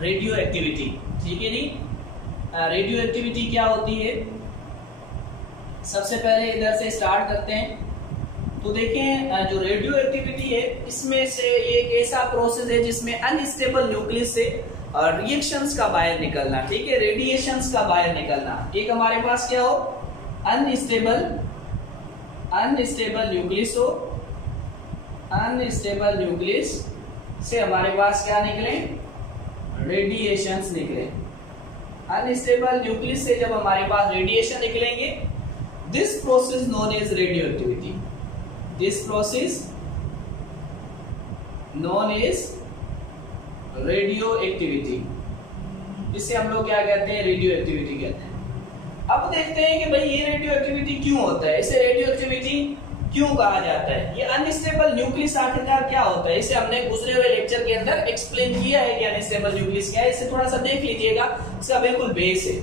Radio activity. ठीक है जी, radio activity क्या होती है, सबसे पहले इधर से स्टार्ट करते हैं। तो देखें जो रेडियो एक्टिविटी है इसमें से एक ऐसा प्रोसेस है जिसमें अनस्टेबल न्यूक्लियस से रिएक्शंस का बाहर निकलना, ठीक है, रेडिएशंस का बाहर निकलना। एक हमारे पास क्या हो, अनस्टेबल न्यूक्लियस हो, अनस्टेबल न्यूक्लियस से हमारे पास क्या निकले, रेडिएशंस निकले। अनस्टेबल न्यूक्लियस से जब हमारे पास रेडिएशन निकलेंगे, this process known as radioactivity, this process known as radioactivity, इसे हम लोग क्या कहते हैं, रेडियो एक्टिविटी कहते हैं। अब देखते हैं कि भाई ये रेडियो एक्टिविटी क्यों होता है, इसे रेडियो एक्टिविटी क्यों कहा जाता है। ये अनस्टेबल न्यूक्लियस आखिरकार क्या होता है, इसे हमने गुजरे हुए लेक्चर के अंदर एक्सप्लेन किया है कि अनस्टेबल न्यूक्लियस क्या है, इसे थोड़ा सा देख लीजिएगा, इसका बिल्कुल बेस है।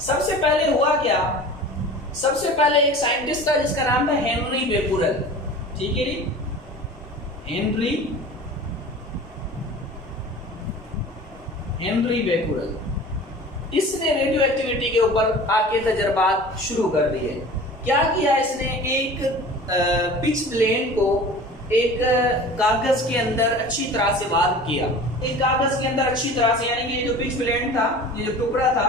सबसे पहले हुआ क्या, सबसे पहले एक साइंटिस्ट था जिसका नाम था हेनरी बेकुरल, ठीक है जी, हेनरी बेकुरल। इसने रेडियो एक्टिविटी के ऊपर आके तजर्बात शुरू कर दिए। क्या किया इसने, एक पिच प्लेन को एक कागज के अंदर अच्छी तरह से वार्प किया, एक कागज के अंदर अच्छी तरह से, यानी कि ये जो पिच प्लेन था, ये जो टुकड़ा था,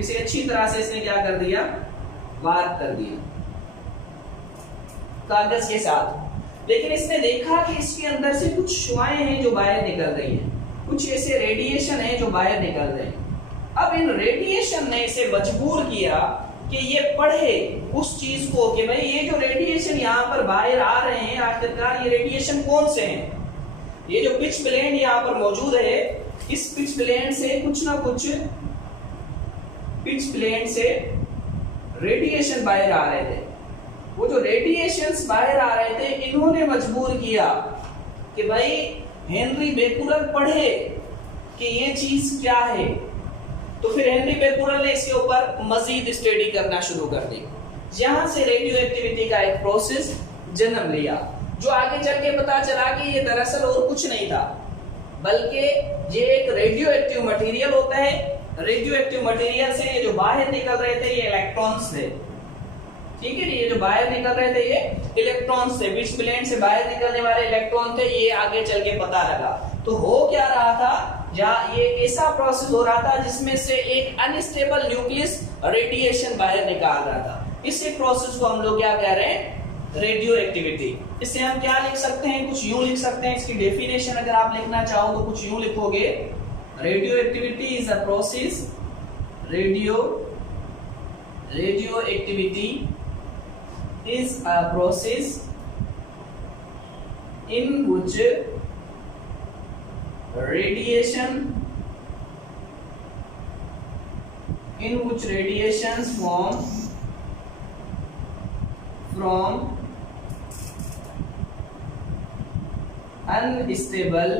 इसे अच्छी तरह से इसने क्या कर दिया, वार्प कर दिया कागज के साथ। लेकिन इसने देखा कि इसके अंदर से कुछ शुआएं हैं जो बाहर निकल रही हैं, कुछ ऐसे रेडिएशन है जो बाहर निकल रहे हैं। अब इन रेडिएशन ने इसे मजबूर किया कि ये पढ़े उस चीज को कि भाई ये जो रेडिएशन यहाँ पर बाहर आ रहे हैं, आखिरकार ये रेडिएशन कौन से हैं। ये जो पिच प्लेन यहाँ पर मौजूद है, इस पिच प्लेन से कुछ ना कुछ, पिच प्लेन से रेडिएशन बाहर आ रहे थे। वो जो रेडिएशंस बाहर आ रहे थे, इन्होंने मजबूर किया कि भाई हेनरी बेकुरल पढ़े कि ये चीज क्या है। तो फिर हेनरी बेकुरल ने इसके ऊपर मजीद स्टडी करना शुरू कर दी, जहां से रेडियो एक्टिविटी का एक प्रोसेस जन्म लिया, जो आगे चल के पता चला कि ये दरअसल और कुछ नहीं था, बल्कि ये एक रेडियो एक्टिव मटेरियल होता है। रेडियो एक्टिव मटेरियल से ये जो बाहर निकल रहे थे ये इलेक्ट्रॉन्स थे, ठीक है, ये जो बाहर निकल रहे थे ये इलेक्ट्रॉन्स थे, पिच प्लेन से बाहर निकलने वाले इलेक्ट्रॉन थे। ये आगे चल के पता लगा। तो हो क्या रहा था, जहां ये ऐसा प्रोसेस हो रहा था जिसमें से एक अनस्टेबल न्यूक्लियस रेडिएशन बाहर निकाल रहा था। इसी प्रोसेस को हम लोग क्या कह रहे हैं, रेडियो एक्टिविटी। इसे हम क्या लिख सकते हैं, कुछ यूं लिख सकते हैं। इसकी डेफिनेशन अगर आप लिखना चाहो तो कुछ यूं लिखोगे, radio activity is a process, radio activity is a process in which radiations form from unstable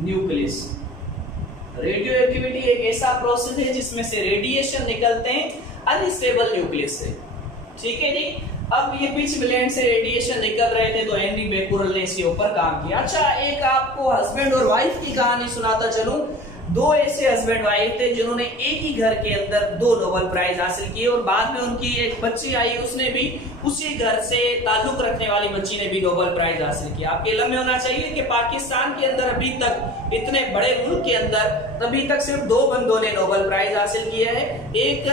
nucleus। Radio activity एक ऐसा प्रोसेस है जिसमें से रेडिएशन निकलते हैं अनस्टेबल न्यूक्लियस से, ठीक है जी। अब ये पिच प्लेन से रेडिएशन निकल रहे थे, तो हेनरी बेकुरल ने इसके ऊपर काम किया। अच्छा, एक आपको हस्बैंड और वाइफ की कहानी सुनाता चलूं। दो ऐसे हस्बैंड वाइफ थे जिन्होंने एक ही घर के अंदर 2 नोबेल प्राइज हासिल किए, और बाद में उनकी एक बच्ची आई, उसने भी उसी घर से ताल्लुक रखने वाली बच्ची ने भी नोबेल प्राइज हासिल किया। आपके इल्म में होना चाहिए कि पाकिस्तान के अंदर अभी तक, इतने बड़े मुल्क के अंदर अभी तक सिर्फ 2 बंदों ने नोबेल प्राइज हासिल किया है। एक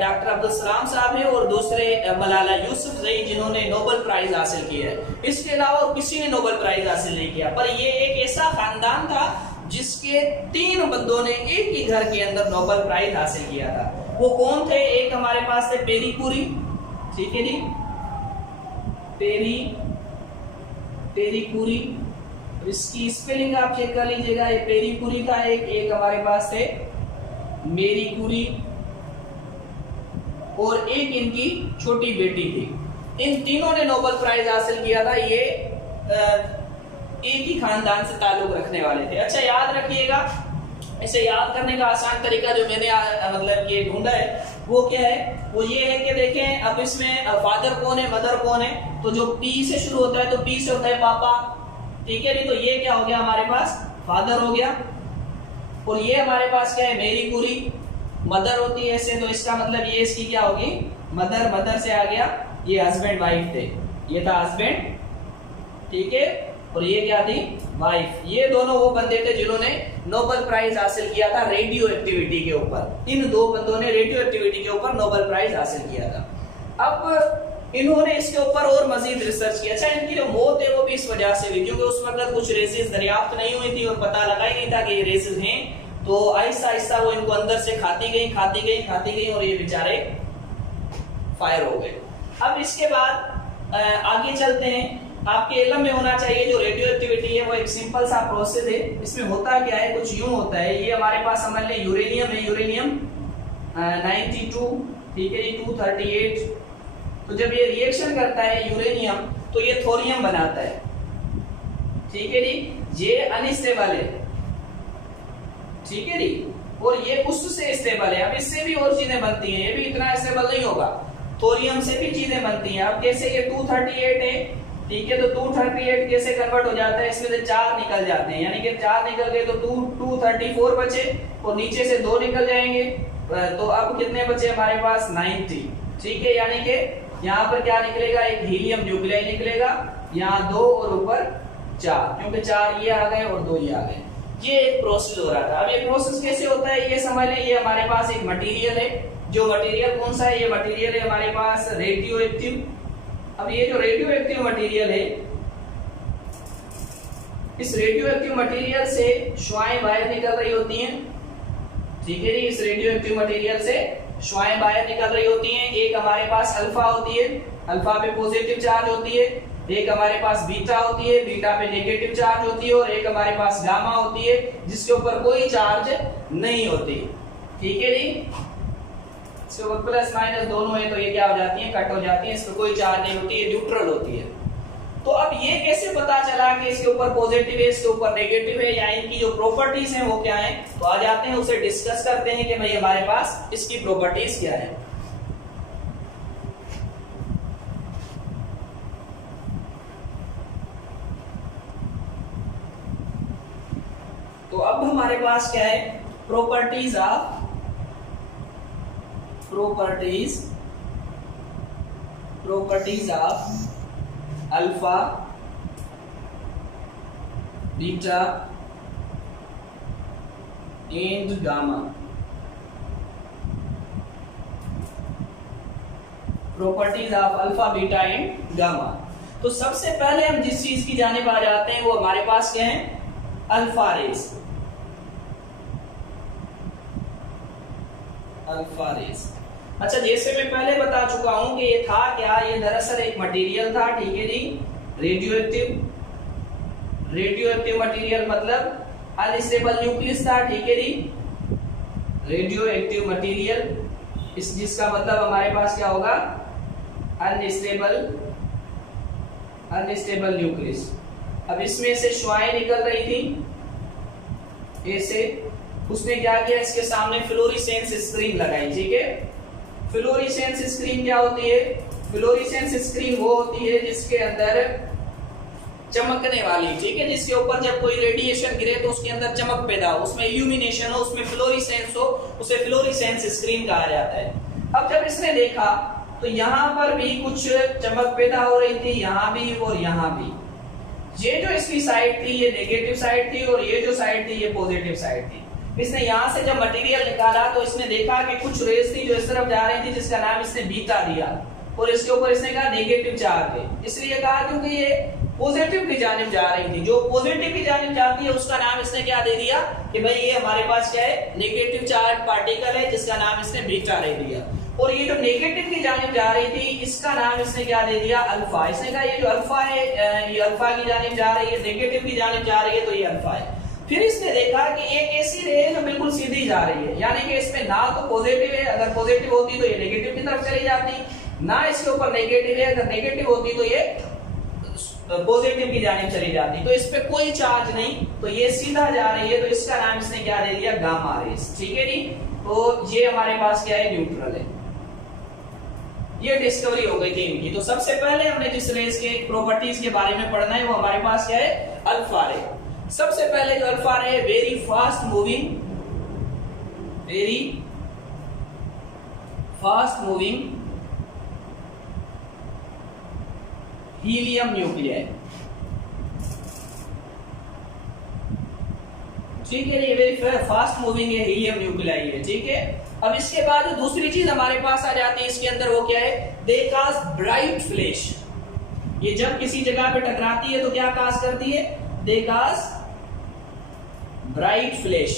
डॉक्टर अब्दुल सलाम साहब है और दूसरे मलाला यूसुफजई, जिन्होंने नोबेल प्राइज हासिल किया है। इसके अलावा और किसी ने नोबेल प्राइज हासिल नहीं किया। पर ये एक ऐसा खानदान था जिसके 3 बंदों ने एक ही घर के अंदर नोबेल प्राइज हासिल किया था। वो कौन थे, एक हमारे पास थे पेरी कुरी, ठीक है जी, पेरी कुरी। इसकी स्पेलिंग आप चेक कर लीजिएगा, ये पेरी कुरी था एक हमारे पास थे मेरी कुरी, और एक इनकी छोटी बेटी थी। इन तीनों ने नोबेल प्राइज हासिल किया था। ये एक ही खानदान से ताल्लुक रखने वाले थे। अच्छा, याद रखिएगा, इसे याद करने का आसान तरीका जो मैंने मतलब ये ढूंढा है वो क्या है, वो ये है कि देखें, अब इसमें फादर कौन है, मदर कौन है। तो जो पी से शुरू होता है, तो पी से होता है पापा, ठीक है नहीं। तो ये क्या हो गया हमारे पास, फादर हो गया। और ये हमारे पास क्या है, मेरी कुरी मदर होती है ऐसे, तो इसका मतलब ये इसकी क्या होगी, मदर, मदर से आ गया ये हस्बैंड वाइफ थे, ये था हस्बैंड, ठीक है, और ये क्या थी, वाइफ। ये दोनों वो बंदे थे जिन्होंने नोबेल प्राइज हासिल किया था रेडियो एक्टिविटी के ऊपर। इन दो बंदों ने रेडियो एक्टिविटी के ऊपर नोबेल प्राइज हासिल किया था। अब इन्होंने इसके ऊपर और मजीद रिसर्च किया। अच्छा, इनकी जो मौत है वो भी इस वजह से हुई क्योंकि उस वक्त कुछ रेसेस दरियाफ्त नहीं हुई थी और पता लगा ही नहीं था कि ये रेसेस हैं, तो आहिस्ता आहिस्ता वो इनको अंदर से खाती गई और ये बेचारे फायर हो गए। अब इसके बाद आगे चलते हैं। आपके इल्म में होना चाहिए जो रेडियो एक्टिविटी है वो एक सिंपल सा प्रोसेस है। इसमें होता क्या है, कुछ यूं होता है, ये हमारे पास समझ लें यूरेनियम है, यूरेनियम 92, ठीक है, 238। तो जब ये रिएक्शन करता है यूरेनियम तो ये थोरियम बनाता है, ठीक है जी, ये अनस्टेबल है, ठीक है जी, और ये उससे स्टेबल है। अब इससे भी और चीजें बनती हैं, ये भी इतना स्टेबल नहीं होगा, थोरियम से भी चीजें बनती हैं। अब कैसे, ये 238 है, ठीक है, तो 238 कैसे कन्वर्ट हो जाता है, इसमें से 4 निकल जाते हैं, यानी कि 4 निकल गए तो 234 बचे और नीचे से 2 निकल जाएंगे, तो अब कितने बचे हमारे पास, 90, ठीक है, यानी कि यहाँ पर क्या निकलेगा, एक हीलियम न्यूक्लियाई निकलेगा, यहाँ 2 और ऊपर 4, क्योंकि 4 ये आ गए और 2 ये आ गए। ये एक प्रोसेस हो रहा था। अब ये प्रोसेस कैसे होता है ये समझ लें। ये हमारे पास एक मटेरियल है, जो मटेरियल कौन सा है, ये मटेरियल है हमारे पास रेडियो एक्टिव। अब ये जो रेडियो एक्टिव मटेरियल है, इस रेडियो एक्टिव मटेरियल से श्वाएं बाहर निकल रही होती हैं, ठीक है जी, इस रेडियो एक्टिव मटेरियल से श्वाएं बाहर निकल रही होती हैं। एक हमारे पास अल्फा होती है, अल्फा पे पॉजिटिव चार्ज होती है, एक हमारे पास बीटा होती है, बीटा पे नेगेटिव चार्ज होती है, और एक हमारे पास गामा होती है जिसके ऊपर कोई चार्ज नहीं होती, ठीक है जी। इसके ऊपर प्लस माइनस दोनों है तो ये क्या हो जाती है, कट हो जाती है, इसमें कोई चार्ज नहीं होती, ये न्यूट्रल होती है। तो अब ये कैसे पता चला कि इसके ऊपर पॉजिटिव है, इसके ऊपर नेगेटिव है, या इनकी जो प्रॉपर्टीज हैं वो क्या है, तो आ जाते हैं उसे डिस्कस करते हैं कि भाई हमारे पास इसकी प्रॉपर्टीज क्या है। तो अब हमारे पास क्या है, properties of alpha, beta and gamma. Properties of alpha, beta and gamma. तो सबसे पहले हम जिस चीज की जानिब आ जाते हैं वो हमारे पास क्या है, अल्फा रेस। अल्फा रेस, अच्छा, जैसे मैं पहले बता चुका हूं कि ये था क्या, ये दरअसल एक मटेरियल था, ठीक है जी, रेडियो एक्टिव मटेरियल मतलब अनस्टेबल न्यूक्लियस था, ठीक है जी, रेडियो एक्टिव मटेरियल, इस जिसका मतलब हमारे पास क्या होगा, अनस्टेबल न्यूक्लियस। अब इसमें से श्वाएं निकल रही थी ऐसे, उसने क्या किया, इसके सामने फ्लोरेसेंस स्क्रीन लगाई, ठीक है। फ्लोरेसेंस स्क्रीन क्या होती है, फ्लोरेसेंस स्क्रीन वो होती है जिसके अंदर चमकने वाली, ठीक है, जिसके ऊपर जब कोई रेडिएशन गिरे तो उसके अंदर चमक पैदा हो, उसमें इल्यूमिनेशन हो, उसमें फ्लोरेसेंस हो, उसे फ्लोरेसेंस स्क्रीन कहा जाता है। अब जब इसने देखा तो यहाँ पर भी कुछ चमक पैदा हो रही थी, यहाँ भी और यहाँ भी। ये जो इसकी साइड थी ये नेगेटिव साइड थी और ये जो साइड थी ये पॉजिटिव साइड थी। इसने यहाँ से जब मटेरियल निकाला तो इसने देखा कि कुछ रेस थी जो इस तरफ जा रही थी, जिसका नाम इसने बीटा दिया, और इसके ऊपर इसने कहा नेगेटिव चार्ज है, इसलिए कहा क्योंकि ये पॉजिटिव की जानिब जा रही थी। जो पॉजिटिव की जानिब जाती है उसका नाम इसने क्या दे दिया कि भाई ये हमारे पास क्या है, नेगेटिव चार्ज पार्टिकल है, जिसका नाम इसने बीटा दे दिया। और ये जो नेगेटिव की जानिब जा रही थी इसका नाम इसने क्या दे दिया, अल्फा। इसने कहा ये जो अल्फा है ये अल्फा की जानिब जा रही है, नेगेटिव की जानिब जा रही है, तो ये अल्फा है। फिर इसने देखा कि एक ऐसी रे है जो बिल्कुल सीधी जा रही है, यानी कि इसमें ना तो पॉजिटिव है, अगर पॉजिटिव होती तो ये नेगेटिव की तरफ चली जाती, ना इसके ऊपर नेगेटिव है, अगर नेगेटिव होती तो ये पॉजिटिव की जानिब चली जाती, तो इस पे कोई चार्ज नहीं, तो ये सीधा जा रही है, तो इसका नाम इसने क्या दे दिया, गामा रेस, ठीक है जी। तो ये हमारे पास क्या है, न्यूट्रल है। ये डिस्कवरी हो गई थी इनकी। तो सबसे पहले हमने जिस रेस के प्रॉपर्टीज के बारे में पढ़ना है वो हमारे पास क्या है, अल्फा रे। सबसे पहले जो अल्फा रे, very fast moving very fast moving helium nuclei. ठीक है, ये वेरी फास्ट मूविंग है, हीलियम न्यूक्लियाई है। ठीक है, अब इसके बाद दूसरी चीज हमारे पास आ जाती है इसके अंदर, वो क्या है, दे काज ब्राइट फ्लैश। ये जब किसी जगह पे टकराती है तो क्या काज करती है, दे काज ब्राइट फ्लैश।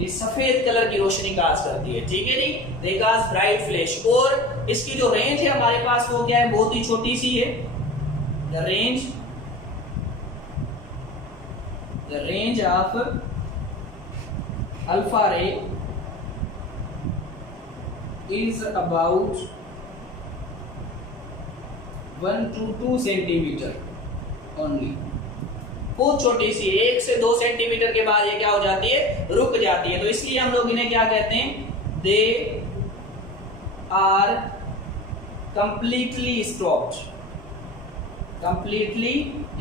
ये सफेद कलर की रोशनी काज करती है। ठीक है जी, दे काज ब्राइट फ्लैश। और इसकी जो रेंज है हमारे पास वो क्या है, बहुत ही छोटी सी है। द रेंज ऑफ अल्फा रे is about 1 to 2 centimetre only. बहुत छोटी सी, 1 से 2 सेंटीमीटर के बाद ये क्या हो जाती है, रुक जाती है। तो इसलिए हम लोग इन्हें क्या कहते हैं, they are completely stopped. Completely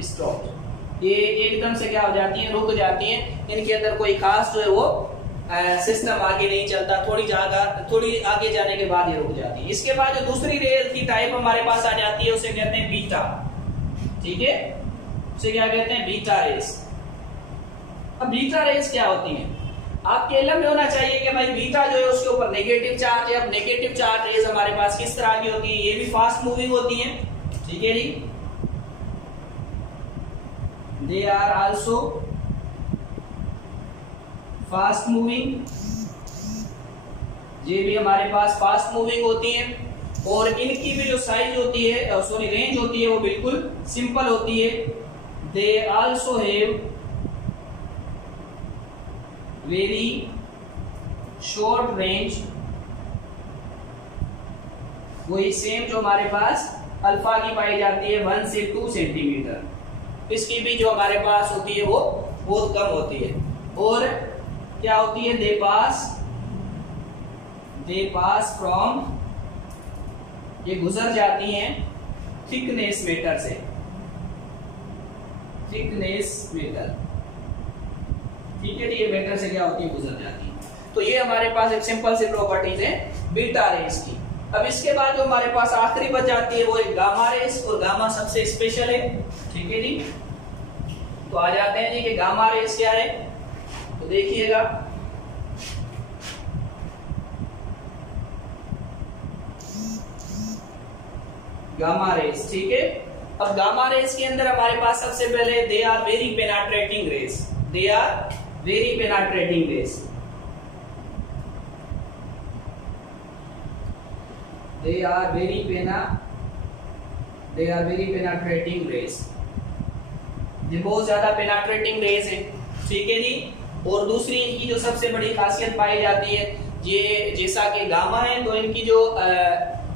stopped, ये एकदम से क्या हो जाती है, रुक जाती है। इनके अंदर कोई खास जो है वो सिस्टम आगे नहीं चलता, थोड़ी आगे जाने के बाद ये रुक जाती है। इसके बाद जो दूसरी रेल की टाइप हमारे पास आ जाती है उसे कहते हैं बीटा। ठीक है, उसे क्या कहते हैं, बीटा रेस। अब बीटा रेस क्या होती है, आपके इल्म में होना चाहिए कि भाई बीटा जो है उसके ऊपर नेगेटिव चार्ज है। अब नेगेटिव चार्ज रेस हमारे पास किस तरह की होती है, ये भी फास्ट मूविंग होती है। ठीक है जी, they are also fast moving, ये भी हमारे पास फास्ट मूविंग होती है। और इनकी भी जो साइज होती है, रेंज होती है, वो बिल्कुल सिंपल होती है। They also have very short range, वही सेम जो हमारे पास अल्फा की पाई जाती है 1 से 2 सेंटीमीटर। इसकी भी जो हमारे पास होती है वो बहुत कम होती है। और क्या होती है, दे पास फ्रॉम, ये गुजर जाती हैं थिकनेस मीटर से। थिकनेस मीटर, ठीक है, ये मीटर से क्या होती है, गुजर जाती है। तो ये हमारे पास एक सिंपल सी प्रॉपर्टीज है बीटा रेस की। अब इसके बाद जो हमारे पास आखिरी बच जाती है वो एक गामा रेस, और गामा सबसे स्पेशल है। ठीक है जी, तो आ जाते हैं जी कि गामा रेस क्या है। तो देखिएगा, गामा रेस। ठीक है, अब गामा रेस के अंदर हमारे पास सबसे पहले they are very penetrating rays. They are very penetrating rays. They are very penetrating rays, ये बहुत ज्यादा पेनिट्रेटिंग रेस है। ठीक है जी, और दूसरी इनकी जो सबसे बड़ी खासियत पाई जाती है, ये जैसा कि गामा है तो इनकी जो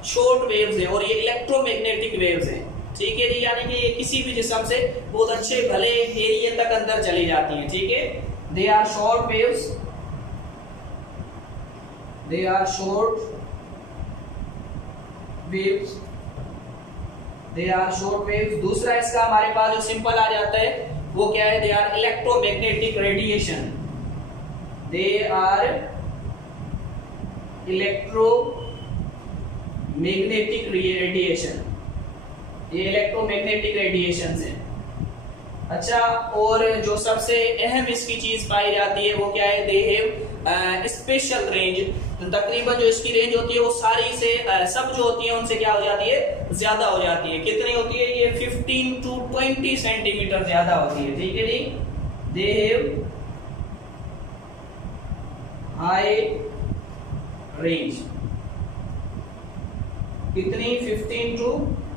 शॉर्ट वेव्स है और ये इलेक्ट्रोमैग्नेटिक वेव्स हैं। ठीक है जी, यानी कि ये किसी भी जिस्म से बहुत अच्छे भले एरिया तक अंदर चली जाती हैं। ठीक है, they are short waves, they are short waves, they are short waves. दूसरा इसका हमारे पास जो सिंपल आ जाता है वो क्या है, they are electromagnetic radiation. They are electromagnetic radiation, ये इलेक्ट्रोमैग्नेटिक रेडिएशन है। अच्छा, और जो सबसे अहम इसकी चीज पाई जाती है वो क्या है, दे हैव स्पेशल रेंज। तो तकरीबन जो इसकी रेंज होती है वो सारी से सब जो होती है उनसे क्या हो जाती है, ज्यादा हो जाती है। कितनी होती है, ये 15 to 20 सेंटीमीटर ज्यादा होती है। ठीक है जी, दे हैव हाई रेंज, कितनी, 15 to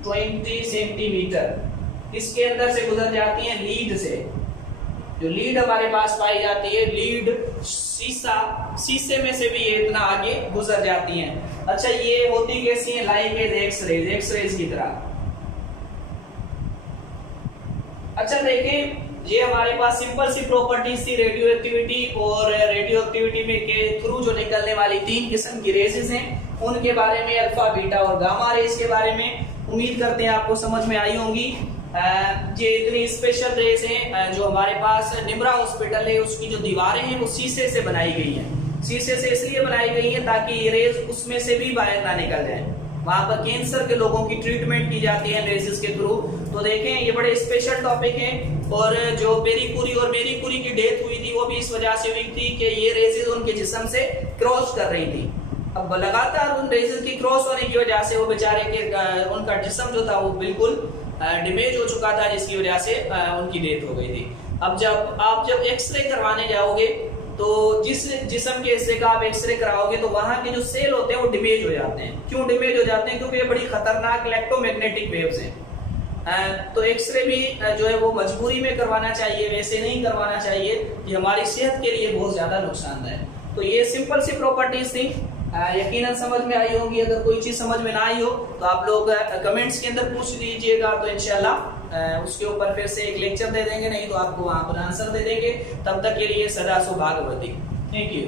20 सेंटीमीटर। इसके अंदर से गुजर जाती है लीड से। जो लीड हमारे पास पाई जाती है, लीड शीशे में से भी ये इतना आगे गुजर जाती हैं। अच्छा, ये होती कैसी है, लाइक एक्सरेज की तरह। अच्छा देखें, ये हमारे पास सिंपल सी प्रॉपर्टीज थी रेडियो एक्टिविटी, और रेडियो एक्टिविटी में के थ्रू जो निकलने वाली 3 किस्म की रेसेस हैं उनके बारे में, अल्फा, बीटा और गामा रेस के बारे में। उम्मीद करते हैं आपको समझ में आई होंगी। ये इतनी स्पेशल रेस हैं जो हमारे पास निमरा हॉस्पिटल है उसकी जो दीवारें हैं वो शीशे से बनाई गई हैं। शीशे से इसलिए बनाई गई हैं ताकि ये रेस उसमें से भी बाहर ना निकल जाए। वहां पर कैंसर के लोगों की ट्रीटमेंट की जाती है लेंसेज के थ्रू। तो देखें ये बड़े स्पेशल टॉपिक हैं। और जो पेरी कुरी और मेरी कुरी की डेथ हुई थी वो भी इस वजह से हुई थी कि ये रेसेस उनके जिस्म से क्रॉस कर रही थी। अब लगातार उन रेसेस की क्रॉस होने की वजह से वो बेचारे के उनका जिस्म जो था वो बिल्कुल डैमेज हो चुका था, जिसकी वजह से उनकी डेथ हो गई थी। अब जब एक्सरे करवाने जाओगे तो जिस जिस्म के हिस्से का आप एक्सरे कराओगे तो वहां के जो सेल होते हैं वो डैमेज हो जाते हैं। क्यों डैमेज हो जाते हैं? क्योंकि ये बड़ी खतरनाक इलेक्ट्रोमैग्नेटिक वेव्स हैं। तो एक्सरे भी जो है वो मजबूरी में करवाना चाहिए, वैसे नहीं करवाना चाहिए। ये हमारी सेहत के लिए बहुत ज्यादा नुकसानदायक। तो ये सिंपल सी प्रॉपर्टीज थी, यकीनन समझ में आई होंगी। अगर कोई चीज समझ में ना आई हो तो आप लोग कमेंट्स के अंदर पूछ दीजिएगा, तो इंशाल्लाह उसके ऊपर फिर से एक लेक्चर दे देंगे, नहीं तो आपको वहां पर आंसर दे देंगे। तब तक के लिए सदा सुभागवती। Thank you.